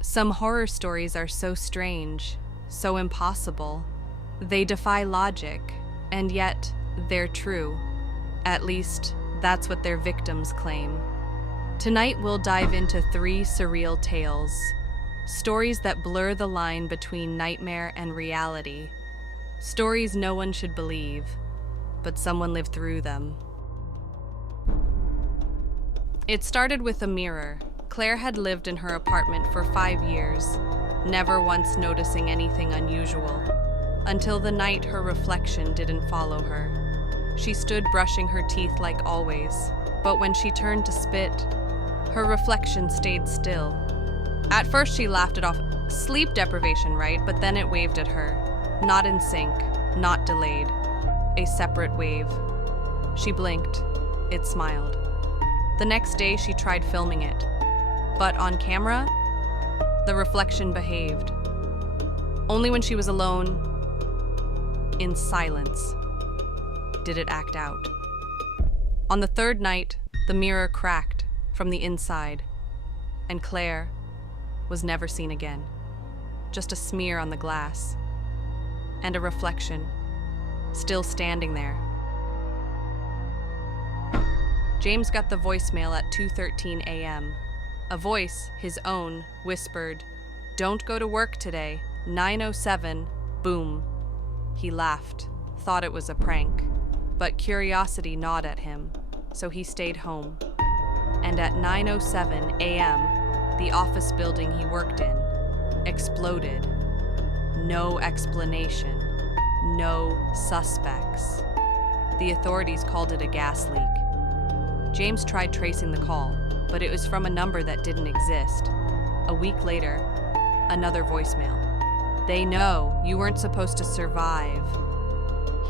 Some horror stories are so strange, so impossible. They defy logic, and yet they're true. At least, that's what their victims claim. Tonight we'll dive into 3 surreal tales. Stories that blur the line between nightmare and reality. Stories no one should believe, but someone lived through them. It started with a mirror. Claire had lived in her apartment for 5 years, never once noticing anything unusual, until the night her reflection didn't follow her. She stood brushing her teeth like always, but when she turned to spit, her reflection stayed still. At first she laughed it off. Sleep deprivation, right? But then it waved at her. Not in sync, not delayed. A separate wave. She blinked. It smiled. The next day she tried filming it. But on camera, the reflection behaved. Only when she was alone, in silence, did it act out. On the 3rd night, the mirror cracked from the inside, and Claire was never seen again. Just a smear on the glass, and a reflection, still standing there. James got the voicemail at 2:13 a.m. A voice, his own, whispered, "Don't go to work today, 9:07, boom." He laughed, thought it was a prank, but curiosity gnawed at him, so he stayed home. And at 9:07 a.m., the office building he worked in exploded. No explanation, no suspects. The authorities called it a gas leak. James tried tracing the call, but it was from a number that didn't exist. A week later, another voicemail. "They know you weren't supposed to survive."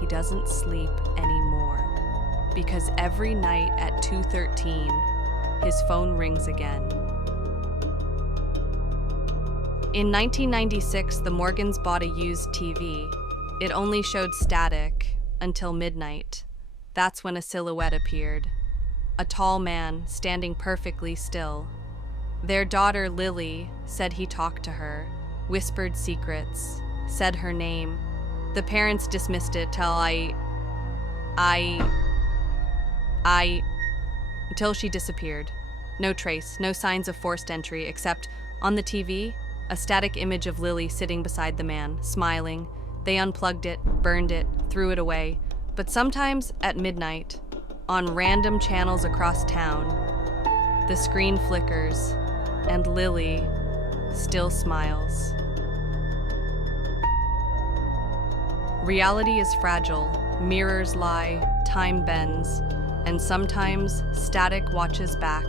He doesn't sleep anymore, because every night at 2:13, his phone rings again. In 1996, the Morgans bought a used TV. It only showed static until midnight. That's when a silhouette appeared. A tall man standing perfectly still. Their daughter, Lily, said he talked to her, whispered secrets, said her name. The parents dismissed it until she disappeared. No trace, no signs of forced entry, except on the TV, a static image of Lily sitting beside the man, smiling. They unplugged it, burned it, threw it away. But sometimes at midnight, on random channels across town, the screen flickers, and Lily still smiles. Reality is fragile, mirrors lie, time bends, and sometimes static watches back.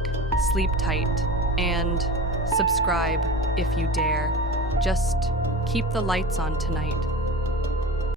Sleep tight, and subscribe if you dare. Just keep the lights on tonight.